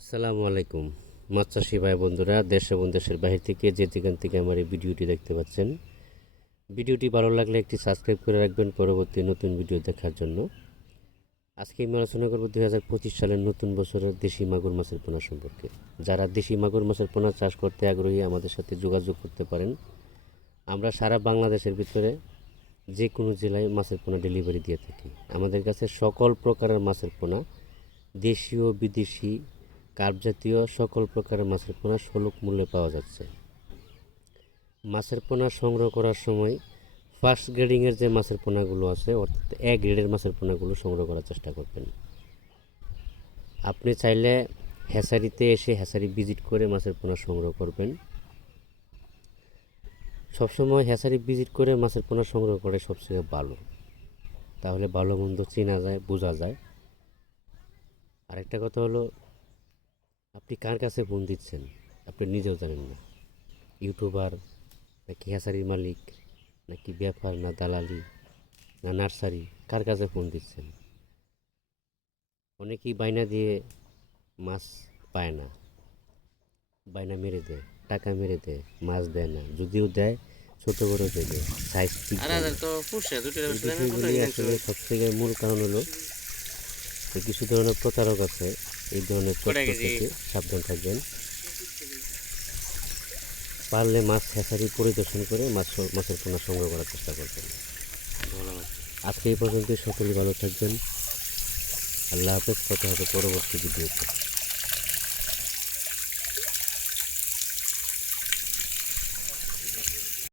আসসালামু আলাইকুম মাছ চাষি ভাই বন্ধুরা, দেশ এবং দেশের বাহির থেকে যে যেখান থেকে আমার এই ভিডিওটি দেখতে পাচ্ছেন, ভিডিওটি ভালো লাগলে একটি সাবস্ক্রাইব করে রাখবেন পরবর্তী নতুন ভিডিও দেখার জন্য। আজকে আমি আলোচনা করব 2025 সালের নতুন বছরের দেশি মাগুর মাছের পোনা সম্পর্কে। যারা দেশি মাগুর মাছের পোনা চাষ করতে আগ্রহী আমাদের সাথে যোগাযোগ করতে পারেন। আমরা সারা বাংলাদেশের ভিতরে যে কোনো জেলায় মাছের পোনা ডেলিভারি দিয়ে থাকি। আমাদের কাছে সকল প্রকারের মাছের পোনা, দেশীয় বিদেশি কার্প জাতীয় সকল প্রকারের মাছের পোনা সুলভ মূল্যে পাওয়া যাচ্ছে। মাছের পোনা সংগ্রহ করার সময় ফার্স্ট গ্রেডিংয়ের যে মাছের পোনাগুলো আছে, অর্থাৎ এ গ্রেডের মাছের পোনাগুলো সংগ্রহ করার চেষ্টা করবেন। আপনি চাইলে হ্যাচারিতে এসে হ্যাচারি ভিজিট করে মাছের পোনা সংগ্রহ করবেন। সবসময় হ্যাচারি ভিজিট করে মাছের পোনা সংগ্রহ করে সবচেয়ে ভালো, তাহলে ভালো মন্দ চেনা যায়, বোঝা যায়। আরেকটা কথা হলো, আপনি কার কাছে ফোন দিচ্ছেন আপনি নিজেও জানেন না। ইউটিউবার নাকি হ্যাচারির মালিক, নাকি ব্যাপার, না দালালি, না নার্সারি, কার কাছে ফোন দিচ্ছেন? অনেকেই বায়না দিয়ে মাছ পায় না, বায়না মেরে দেয়, টাকা মেরে দেয়, মাছ দেয় না, যদিও দেয় ছোটো বড়ো দেবে, সাইজ ঠিক বিষয়গুলি আসলে সবথেকে মূল কারণ হলো যে কিছু ধরনের প্রতারক আছে। এই ধরনের তথ্য থেকে সাবধান থাকবেন। পারলে মাছ হ্যাচারি পরিদর্শন করে মাছের পোনা সংগ্রহ করার চেষ্টা করবেন। আজকে এই পর্যন্ত, সকলেই ভালো থাকবেন। আল্লাহ হাফেজ। কথা হবে পরবর্তী ভিডিওতে।